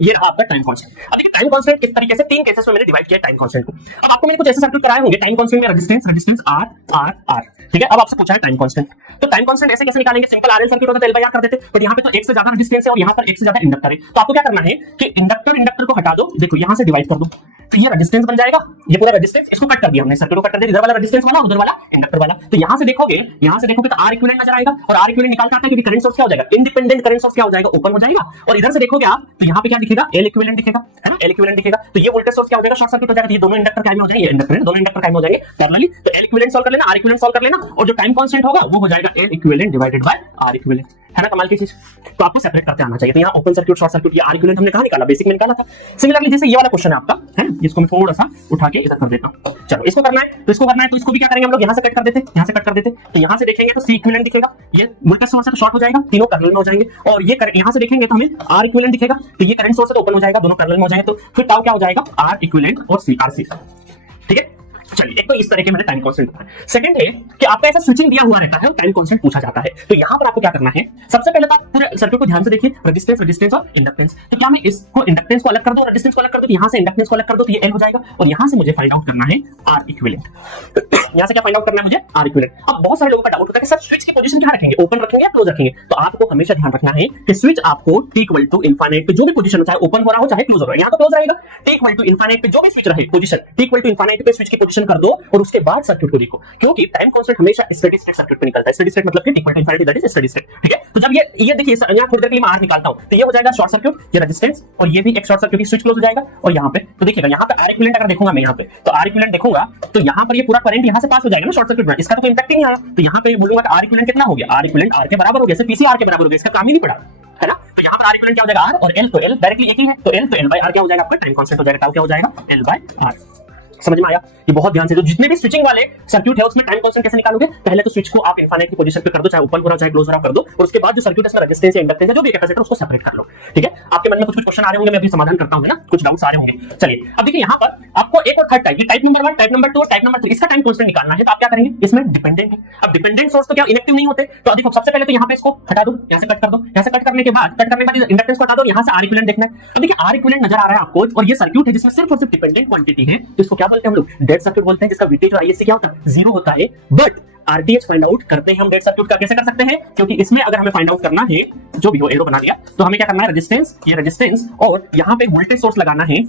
ये रहा आपका टाइम कांस्टेंट। अब देखिए टाइम कांस्टेंट किस तरीके से तीन केसेस में मैंने डिवाइड किया टाइम कांस्टेंट को। अब आपको मैंने कुछ ऐसे सर्किट कराए होंगे टाइम कांस्टेंट में रेजिस्टेंस आर आर आर, ठीक है। अब आपसे पूछा है टाइम कांस्टेंट, तो टाइम कांस्टेंट ऐसे कैसे निकालेंगे? सिंपल आरएल सर्किट होता है तो एल बाई आर कर देते, बट यहाँ पे तो एक से ज्यादा रेजिस्टेंस है और यहाँ पर एक से ज्यादा इंडक्टर है, तो आपको क्या करना है कि इंडक्टर को हटा दो, देखो यहाँ से डिवाइड कर दो, तो ये रेजिस्टेंस बन जाएगा, ये पूरा रेजिस्टेंस, इसको कट कर दिया हमने, सर्किट को कट कर दिया, इधर वाला रेजिस्टेंस वाला उधर वाला इंडक्टर वाला। तो यहाँ से देखोगे तो आर इक्विवेलेंट नजर आएगा, और आर इक्विवेलेंट निकाल के आता है क्योंकि करंट सोर्स क्या हो जाएगा, इंडिपेंडेंट करंट सोर्स क्या हो जाएगा, ओपन हो जाएगा। और इधर से देखोगे आप तो यहाँ पे क्या दिखेगा, एल इक्विवेलेंट दिखेगा, है ना, एल इक्विवेलेंट दिखेगा। तो ये वोल्टेज सोर्स क्या हो जाएगा, शॉर्ट सर्किट हो जाएगा, तो ये दोनों इंडक्टर काय में हो जाएंगे, इंडक्टर दोनों इंडक्टर काय में हो जाएंगे पैरेलली। तो एल इक्विवेलेंट सॉल्व कर लेना, आर इक्विवेलेंट सॉल्व कर लेना, और जो टाइम कांस्टेंट होगा वो हो जाएगा L equivalent divided by R equivalent, है ना, कमाल की चीज। तो आपको सेपरेट करते आना चाहिए। तो यहाँ ओपन सर्किट, शॉर्ट सर्किट, ये आर इक्विवेलेंट हमने कहां निकाला, बेसिक में निकाला था। सिमिलरली जैसे ये वाला क्वेश्चन है आपका, है, इसको मैं थोड़ा सा उठा के इधर कर देता हूं। चलो इसको करना है तो इसको भी क्या करेंगे हम लोग, यहाँ से कट कर देते, यहाँ से कट कर देते। तो यहाँ से देखेंगे तो सी इक्विवेलेंट दिखेगा, ये वोल्टेज सोर्स है तो शॉर्ट हो जाएगा, तीनों पैरेलल में हो जाएंगे। और ये यहाँ से देखेंगे तो हमें आर इक्विवेलेंट दिखेगा, तो ये करंट सोर्स है तो ओपन हो जाएगा, दोनों पैरेलल में हो जाएंगे। तो फिर टाउ क्या हो जाएगा, आर इक्विवेलेंट और सी, आर सी, ठीक है। चलिए एक तो इस तरह के मैंने टाइम कांस्टेंट बताया। सेकंड है कि आपका ऐसा स्विचिंग दिया हुआ रहता है और टाइम कांस्टेंट पूछा जाता है, तो यहां पर आपको क्या करना है, सबसे पहले तो आप पूरे सर्किट को ध्यान से देखिए, रेजिस्टेंस और इंडक्टेंस। तो क्या मैं इसको इंडक्टेंस को अलग कर दूं, रेजिस्टेंस को अलग कर दूं, तो यहां से इंडक्टेंस को अलग कर दो तो ये एल हो जाएगा, और यहां से मुझे फाइंड आउट करना है आर इक्विवेलेंट। यहां से क्या फाइंड आउट करना है मुझे, आर इक्विवेलेंट। अब बहुत सारे लोगों का डाउट होता है कि सर स्विच की पोजीशन क्या रखेंगे, ओपन रखेंगे या क्लोज रखेंगे? तो आपको हमेशा ध्यान रखना है कि स्विच आपको टी इक्वल टू इनफिनिट पे जो भी पोजीशन हो, चाहे ओपन हो रहा हो चाहे क्लोज हो रहा है, यहां तो क्लोज रहेगा। टी इक्वल टू इनफिनिट पे जो भी स्विच रहे position, T equal to infinite पे स्विच की पोजीशन कर दो और उसके बाद सर्किट को देखो, क्योंकि टाइम कांस्टेंट हमेशा स्टेडी स्टेट सर्किट पे निकलता है। स्टेडी स्टेट मतलब कि equal to infinity, that is steady state, ठीक है। तो जब ये देखिए यहां थोड़ी देर के लिए मैं आर निकालता हूं, तो ये हो जाएगा शॉर्ट सर्किट, ये रेजिस्टेंस, और ये भी एक शॉर्ट सर्किट की स्विच क्लोज हो जाएगा। और यहां पे तो देखिएगा, यहां पे आर इक्विवेलेंट अगर देखूंगा मैं, यहां पे तो आर इक्विवेलेंट देखूंगा तो यहां पर ये पूरा करंट यहां से पास हो जाएगा ना शॉर्ट सर्किट में, इसका तो कोई इंपैक्ट ही नहीं आया। तो यहां पे बोलूंगा कि आर इक्विवेलेंट कितना हो गया, आर इक्विवेलेंट आर के बराबर हो गया, सिर्फ पीसी आर के बराबर हो गया, इसका काम ही नहीं पड़ा, है ना। तो यहां पर आर इक्विवेलेंट क्या हो जाएगा, आर, और एल तो एल डायरेक्टली एक ही है, तो एल बाय आर क्या हो जाएगा, आपका टाइम कांस्टेंट हो जाएगा, टाउ क्या हो जाएगा, एल बाय आर। समझ में आया? ये बहुत ध्यान से, तो जितने भी स्विचिंग वाले सर्किट है उसमें टाइम कांस्टेंट कैसे निकालोगे, पहले तो स्विच को आप इनफिनिट की पोजीशन पे कर दो, चाहे ओपन हो रहा चाहे क्लोज हो रहा कर दो, और उसके बाद जो सर्किट है इसमें रेजिस्टेंस या इंडक्टेंस है जो भी कैपेसिटर उसको सेपरेट कर लो, ठीक है। आपके मन में कुछ क्वेश्चन आ रहे होंगे, मैं अभी समाधान करता हूं ना, कुछ डाउट्स आ रहे होंगे। चलिए अब देखिए यहां पर आपको एक और थर्ड टाइप, ये टाइप नंबर 1, टाइप नंबर 2 और टाइप नंबर 3, इसका टाइम कांस्टेंट निकालना है। तो आप क्या करेंगे, इसमें डिपेंडेंट है। अब डिपेंडेंट सोर्स तो क्या इनेक्टिव नहीं होते, तो देखो सबसे पहले तो यहां पे इसको हटा दो, यहां से कट कर दो, यहां से कट करने के बाद इंडक्टेंस को हटा दो, यहां से आर इक्विवेलेंट देखना है। तो देखिए आर इक्विवेलेंट नजर आ रहा है आपको, और ये सर्किट है जिसमें सिर्फ और सिर्फ डिपेंडेंट क्वांटिटी है, तो इसको क्या बोलते हैं हम लोग, डेड सर्किट बोलते हैं, जिसका VTH और ISC क्या होता है, 0 होता है। बट RTH फाइंड आउट करते हैं हम डेड सर्किट का, कैसे कर सकते हैं, क्योंकि इसमें अगर हमें फाइंड आउट करना है, जो भी हो एरो बना दिया, तो हमें क्या करना है, रेजिस्टेंस, ये रेजिस्टेंस, और यहां पे वोल्टेज सोर्स लगाना है,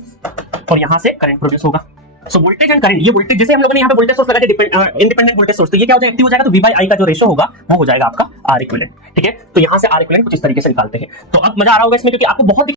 और यहां से करंट प्रोड्यूस होगा। सो वोल्टेज एंड करंट, ये वोल्टेज जैसे हम लोगों ने यहाँ पे वोल्टेज सोर्स लगा दिया, इंडिपेंडेंट वोल्टेज सोर्स, तो ये क्या हो जाएगा, एक्टिव हो जाएगा, तो V/I का जो रेशो होगा वो हो जाएगा आपका आर इक्विवेलेंट, ठीक है। तो यहां से आर इक्विवेलेंट कुछ इस तरीके से निकालते हैं। तो अब मजा आ रहा होगा इसमें, क्योंकि आपको बहुत